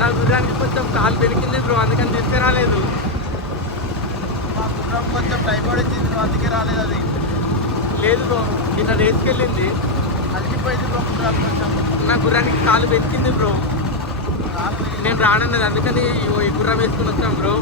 నా గుర్రానికి కొంచెం కాలు పెరిగింది బ్రో, అందుకని తీసుకురాలేదు. మా గుర్రం కొంచెం టైఫాయిడ్ వచ్చింది బ్రో, అందుకే రాలేదు. అది లేదు బ్రో, ఇట్లా రేసుకెళ్ళింది, అలిసిపోయింది బ్రో గుర్రం కొంచెం. నా గుర్రానికి కాలు పెరిగింది బ్రో. నేను రానన్నది, అందుకని ఈ గుర్రం వేసుకుని వచ్చాం బ్రో.